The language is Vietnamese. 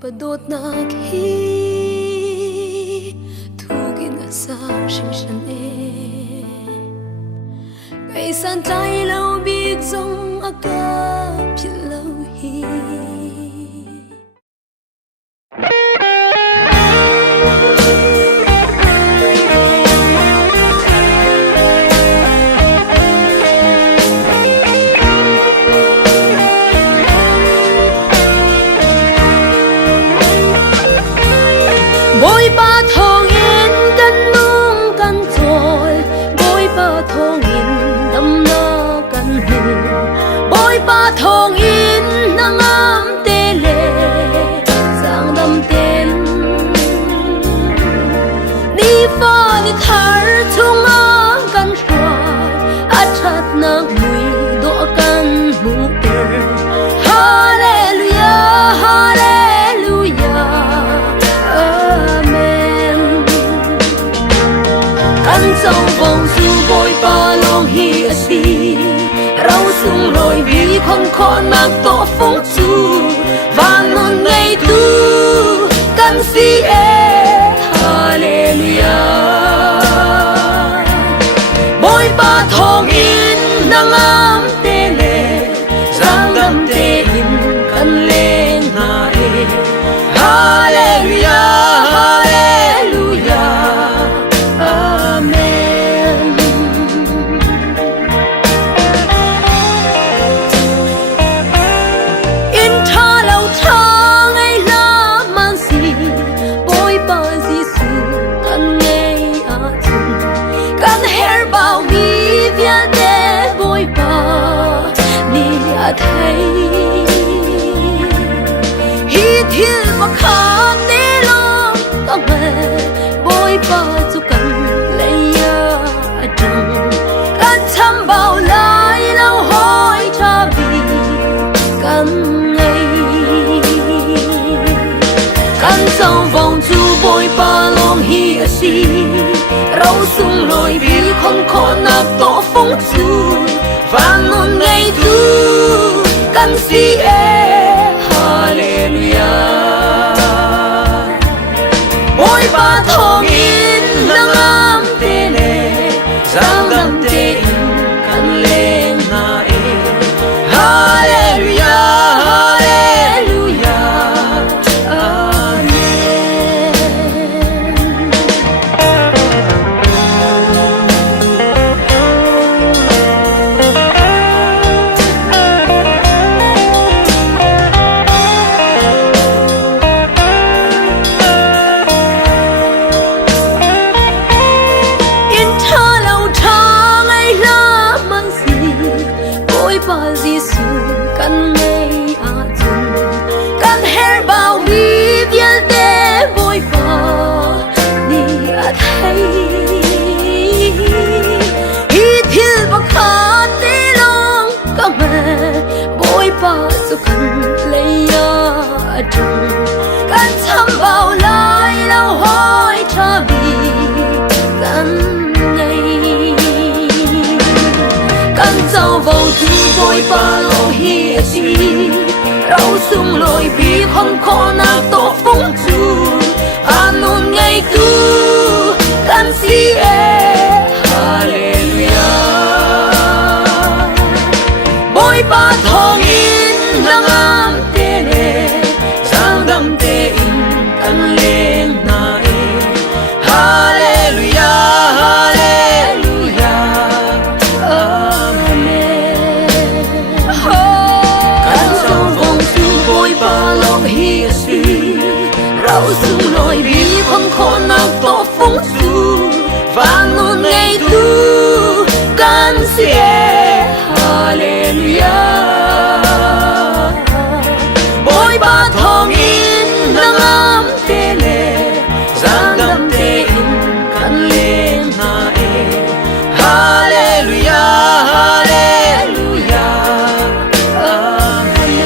padot na khi thu gin nga sang sinh shan cây san trái lâu biết dòng aga phiền lâu hi bôi ba thong in căn nung căn trôi bôi ba thong in đâm na căn hù bôi ba thong in nang am tê lệ giang đâm tên đi pha đi thar chung á căn xoài át chặt nang mùi độ căn mù tê Hallelujah Hallelujah căn trong vòng du bôi ba long hi asi rau sung rồi vì con con nang to phong chu và non ngày tu căn si e hallelujah bôi ba thong in nang am te le giang đam te in căn lên na e hallelujah thấy hi thiên mà khát đi lo có mẹ bôi ba cho cần lấy trăng cần chăm bao lại lâu hỏi cha vì cần ngày cần trong vòng chu bôi ba long hi asi rau sung lôi vì không còn nát tổ phong chu và non ngày tu căn si e hallelujah bôi ba thong in nang am te le giang đam te in căn lên na e hallelujah hallelujah amen căn ngày a chung căn her bao mi viên đê bôi ba ni a thấy hi thiên bắc khát đi long cả mẹ bôi ba cho căn lấy a chung căn chăm bao lại lâu hỏi cha vì căn ngày căn dâu vòng tu bôi ba lo hi asi rau sung lôi vì không có na to phong chu anon ngày tu căn si e hallelujah bôi ba thong in nang am te le giang đam te in căn lên na e hallelujah hallelujah rau sung lôi vì không còn nang to phong chu và non ngày tu căn si e hallelujah bôi ba thong in nang am te le giang đam te in căn lên na e hallelujah hallelujah amen